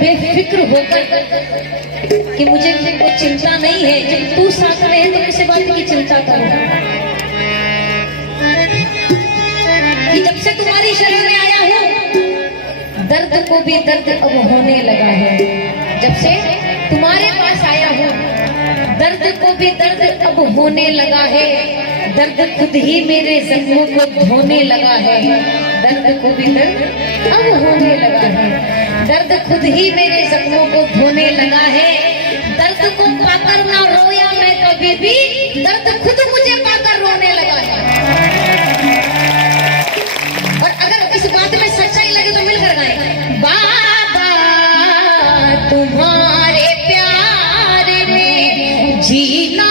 बेफिक्र होकर कि मुझे कोई चिंता नहीं है। जब तू साथ में है तो किसी बात की चिंता करो कि जब से तुम्हारी शरण में आया हूँ दर्द को भी दर्द अब होने लगा है। जब से तुम्हारे पास आया हूँ दर्द को भी दर्द अब होने लगा है। दर्द खुद ही मेरे जख्मों को धोने लगा है। दर्द को भी दर्द अब होने लगा है। दर्द खुद ही मेरे जख्मों को धोने लगा है। दर्द को पाकर ना रोया मैं कभी भी, दर्द खुद मुझे पाकर रोने लगा है। और अगर इस बात में सच्चाई लगे तो मिलकर गाएं। बाबा तुम्हारे प्यार ने जीना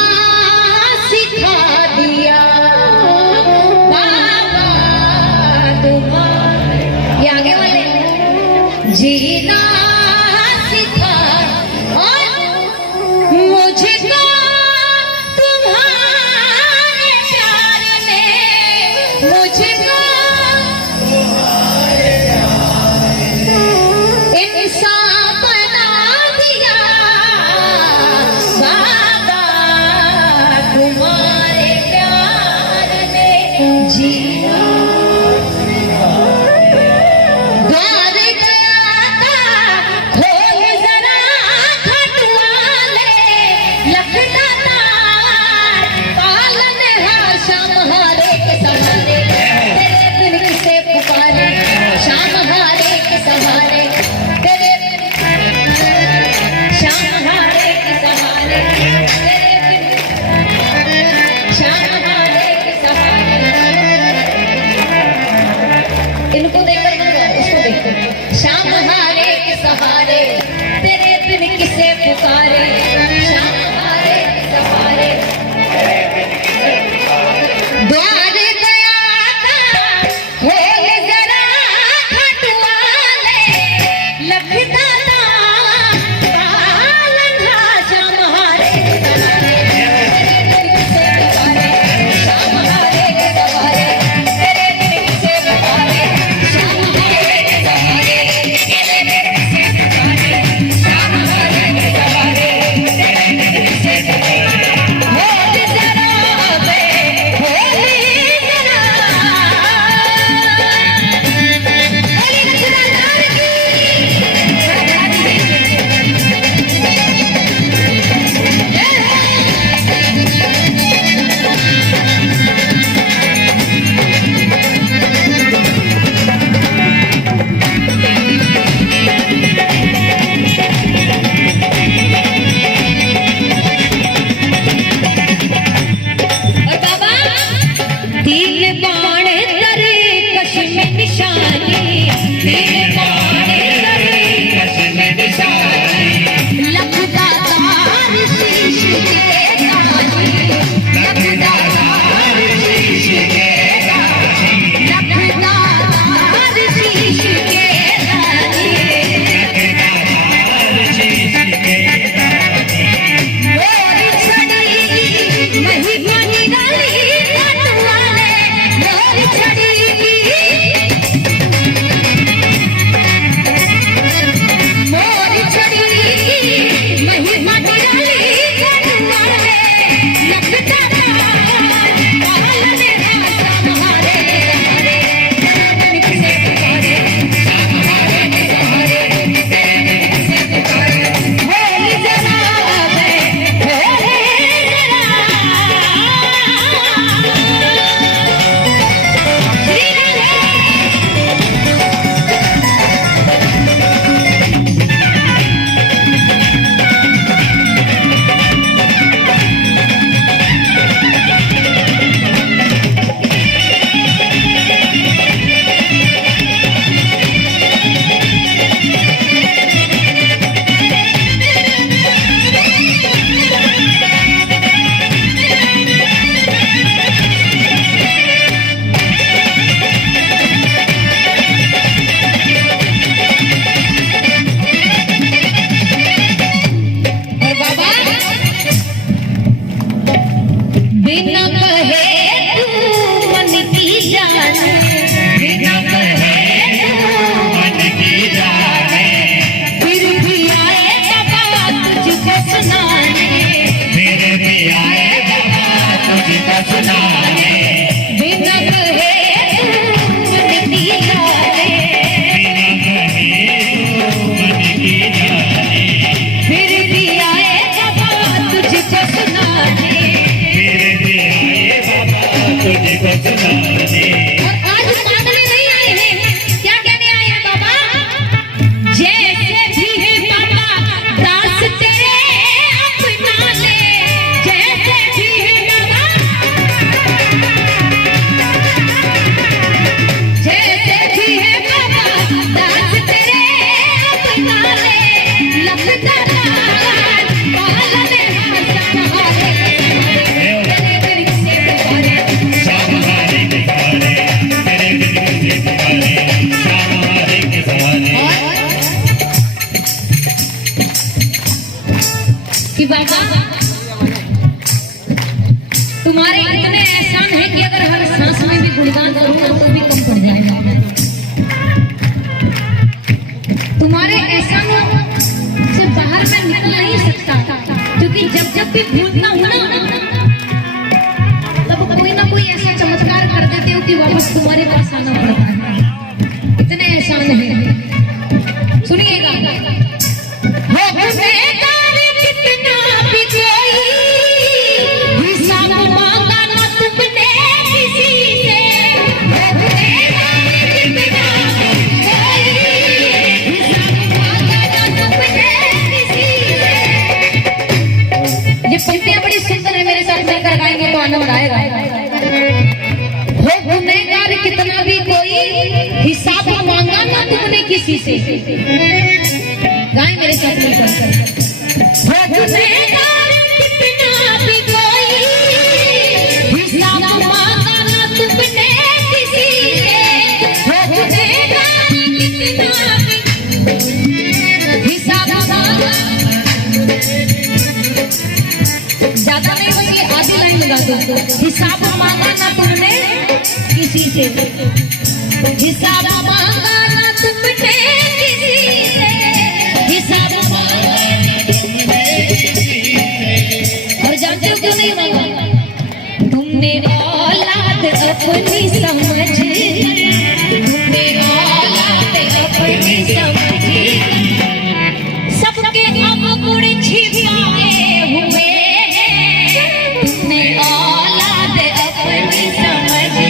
सिखा दिया। बाबा तुम्हारे, ये आगे वाले जीना सिखा और मुझको तुम्हारे प्यार ने मुझको इंसान बना दिया। बाबा तुम्हारे प्यार ने जीना द्वार गया था खोल जरा खटवाले लखना तार पालन हार शाम हारे के सहारे तेरे बिन किसे पुकारे। शाम हारे के सहारे तेरे बिन, शाम हारे के सहारे तेरे बिन, शाम हारे के सहारे। इनको देखकर मत गाओ, उसको देखकर। शाम हारे के सहारे तेरे बिन किसे पुकारे। शाम हारे के सहारे द्वार गया था खोल जरा खटवाले लखता तार पालन हार शाम हारे के सहारे तेरे बिन किसे पुकारे। शाम हारे के सहारे तेरे बिन किसे पुकारे। शाम हारे के सहारे तेरे बिन किसे पुकारे। शाम हारे के सहारे खोल जरा बे खोली जरा खोली नजरार की। और बाबा तीन बाण तरे कश में निशानी। तीन बाण तरे कश में निशानी। लखदा तार शीश के गानी। लखदा तार शीश के गानी। लखदा तार शीश के गानी। मोर छड़ी मही बनी डाली तटवाले। मोर छड़ी जब भी भूलता हूँ ना तब कोई ना कोई ऐसा चमत्कार कर देते हो कि वापस तुम्हारे पास आना पड़ता है। इतने एहसान है। सुनिएगा, हो गुनहगार कितना भी कोई, हिसाब मांगा ना तुमने किसी से। हो गुनहगार कितना भी कोई, हिसाब मांगा ना तुमने किसी से। ये पंक्तियां बड़ी सुंदर है, मेरे साथ मिलकर गाएंगे तो आनंद आएगा। हो गुनहगार कितना भी कोई, हिसाब मांगा ना तुमने किसी से। गाएं मेरे साथ मिलकर। हो गुनहगार कितना भी कोई, हिसाब मांगा ना तुमने किसी से। हो गुनहगार कितना भी, हिसाब मांगा, ज्यादा नहीं बस ये आधी लाइन लगा दो। हिसाब मांगा ना तुमने किसी से, हिसाब मांगा ना तुमने किसी से, हिसाब मांगा ना तुमने किसी से। और जानते हो क्यों नहीं मांगा? तुमने औलाद अपनी समझी, तुमने औलाद अपनी समझी, सबके अब गुण छिपाए हुए, तुमने औलाद अपनी समझी,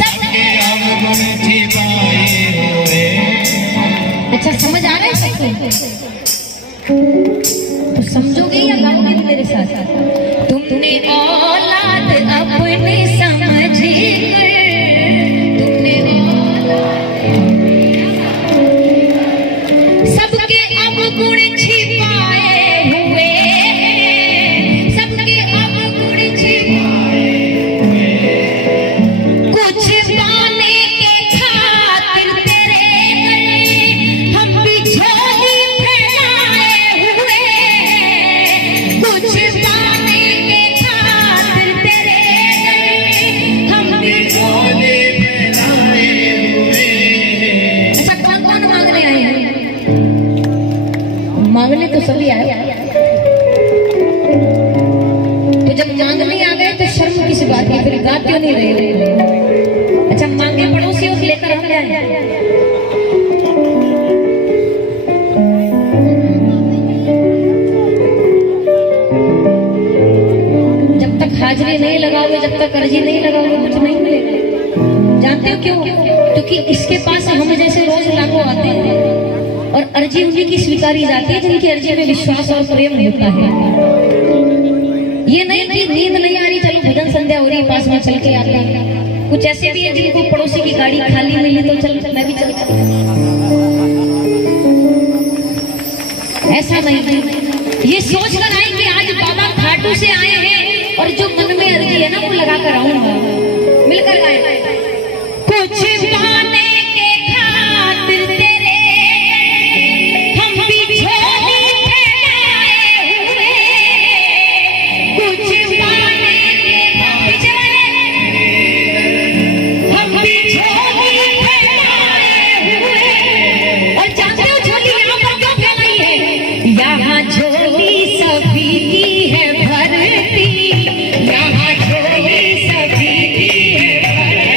सबके अब गुण छिपाए हुए। अच्छा समझ आ रहा है सबको? तो समझोगे या गाओगे मेरे साथ? तुमने औलाद अपनी समझी कर, तुमने सबके अब गुण छिपाए हुए, सबके अब गुण छिपाए हुए। कुछ पाने के खातिर तेरे गले हम भी झोली फैलाए हुए, कुछ पाने के खातिर तेरे गले हम भी झोली फैलाए हुए। अच्छा कौन कौन मांगने आए हैं? मांगने तो सभी आए, तो जब मांगने आ गए तो शर्म किस बात की, फिर गा क्यों नहीं रहे? अच्छा मांगे पड़ोसियों से लेकर हम आए। जब तक हाजिरी नहीं लगाओगे, जब तक अर्जी नहीं लगाओगे, कुछ नहीं मिलेगा। जानते हो क्यों? क्योंकि इसके पास हम जैसे रोज लाखों आते हैं और अर्जी उन्हीं की स्वीकारी जाती है जिनकी अर्जी में विश्वास और प्रेम होता है। ये नहीं कि नींद नहीं आ रही, चलो भजन संध्या हो रही, पास में चल के आते हैं। कुछ ऐसे भी है जिनको पड़ोसी की गाड़ी खाली मिली तो चल मैं भी चल, ऐसा नहीं। ये सोच कर आए कि आज बाबा खाटू से आए हैं और जो मन में अर्जी है ना वो लगा कर आऊंगा। मिलकर गाएं। कुछ पाने के खातिर तेरे हम भी झोली फैलाए हुए, कुछ पाने के खातिर हम भी झोली फैलाए हुए। और जानते हो झोली यहाँ पर क्यों फैलाई है? यहाँ झोली सभी की है भरती, यहाँ झोली सभी की है भरती।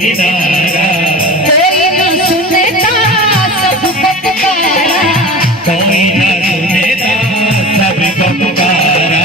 किनारा, कोई न सुनता सबको पुकारा, कोई न सुनेता सबको पुकारा।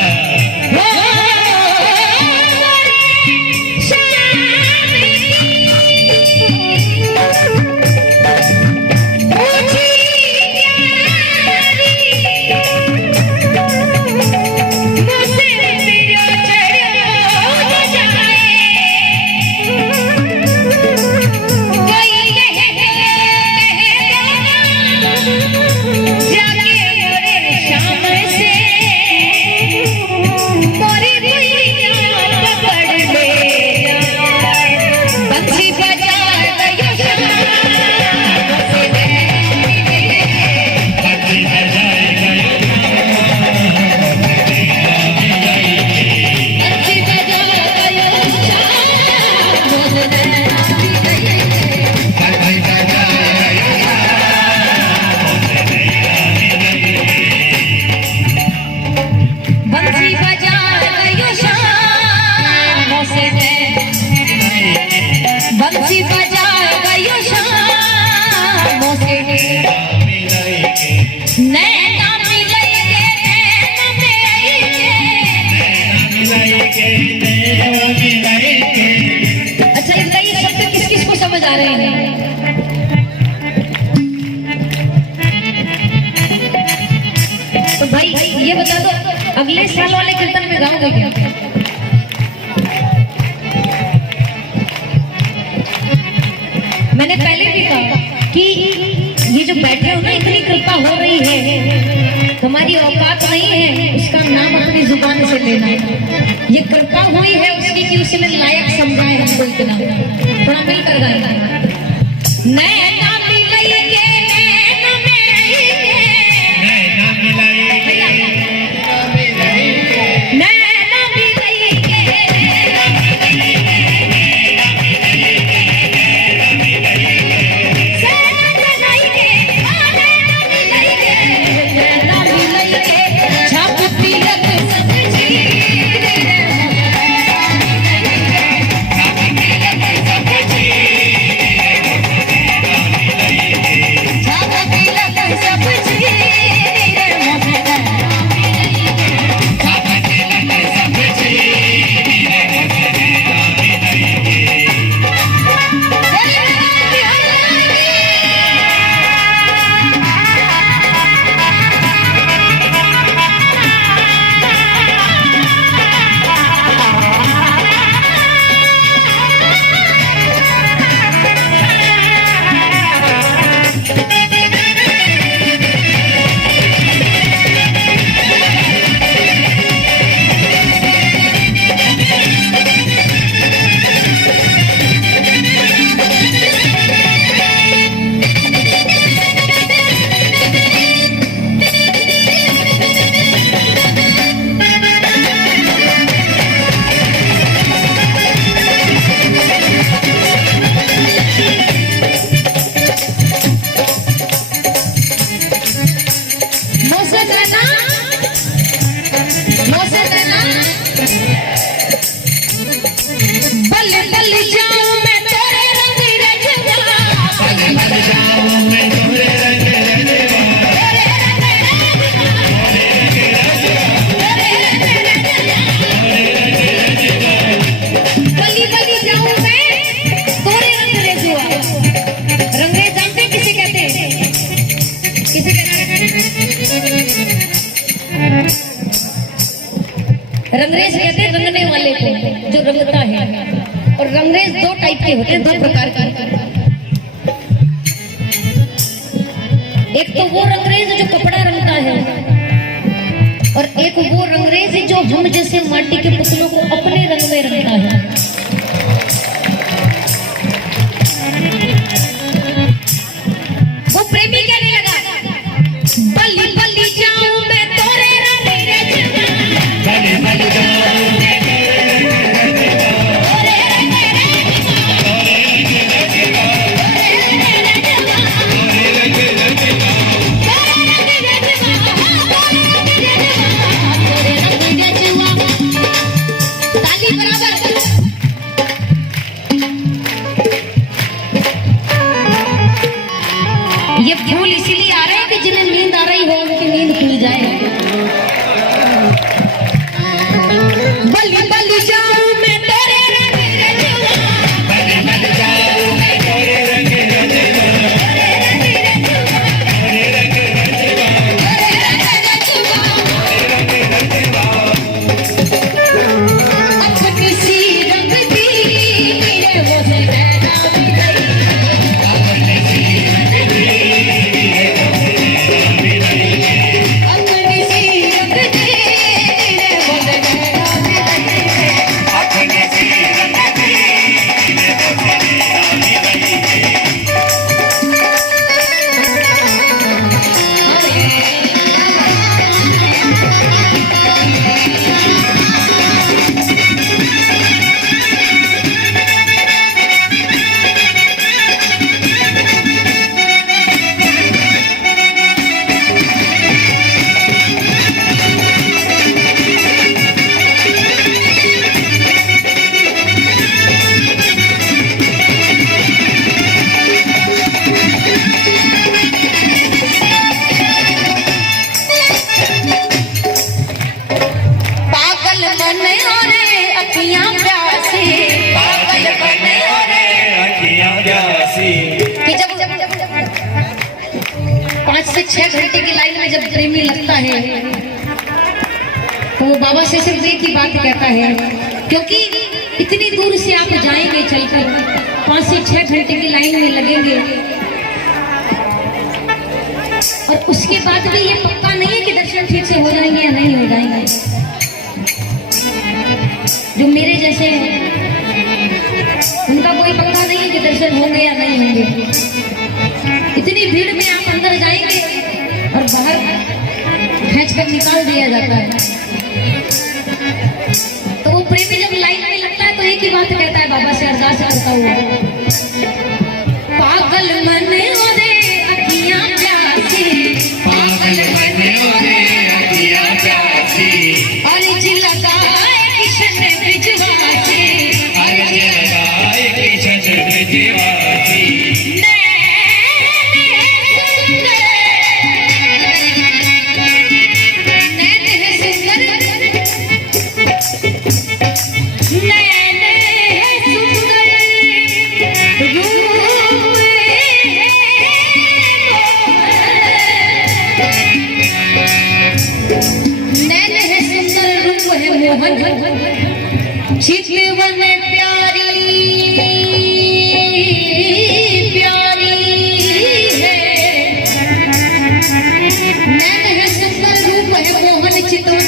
बंसी बजाएगा यो शामों से, नैना मिलेंगे नैना मिलेंगे। अच्छा ये शब्द किस किस को समझ आ रहे हैं? तो भाई ये बता दो अगले साल वाले कीर्तन में गाओगे क्या? मैंने पहले भी कहा कि ये जो बैठे हो ना इतनी कृपा हो रही है, हमारी औकात नहीं है उसका नाम अपनी जुबान से लेना। ये कृपा हुई है उसकी कि उसने लायक समझाए हमको इतना। थोड़ा मिलकर गाएगा। नैना मिलेंगे नैना मिलेंगे, नैना मिलेंगे नैना मिलेंगे, रंगरेज कहते हैं रंगने वाले को, जो रंगता है। और रंगरेज दो टाइप के होते हैं, दो प्रकार के। एक तो वो रंगरेज जो कपड़ा रंगता है, और एक वो रंगरेज जो हम जैसे माटी के पुतलों को अपने रंग में रंगता है। वो प्रेमी कहने लगा, बल्ली बल्ली जाऊं मैं तोरे रंग बल्ली बल्ली जाऊं मैं ताली बराबर 5 से 6 घंटे की लाइन में जब प्रेमी लगता है तो वो बाबा से सिर्फ एक ही बात कहता है, क्योंकि इतनी दूर से आप जाएंगे चलकर, 5 से 6 घंटे की लाइन में लगेंगे, और उसके बाद भी ये पक्का नहीं है कि दर्शन ठीक से हो जाएंगे या नहीं हो जाएंगे। जो मेरे जैसे हैं उनका कोई पक्का नहीं है कि दर्शन होंगे या नहीं होंगे। इतनी भीड़ में आप अंदर जाएंगे और बाहर खींच कर निकाल दिया जाता है। तो वो प्रेमी जब लाइन में लगता है तो एक ही बात कहता है, बाबा से अरदास करता हुआ, पागल मन ओरे अखियां प्यासी, पागल मन ओरे अखियां प्यासी, अर्ज लगाए किशन ब्रिजवासी, अर्ज लगाए किशन ब्रिजवासी, चितवन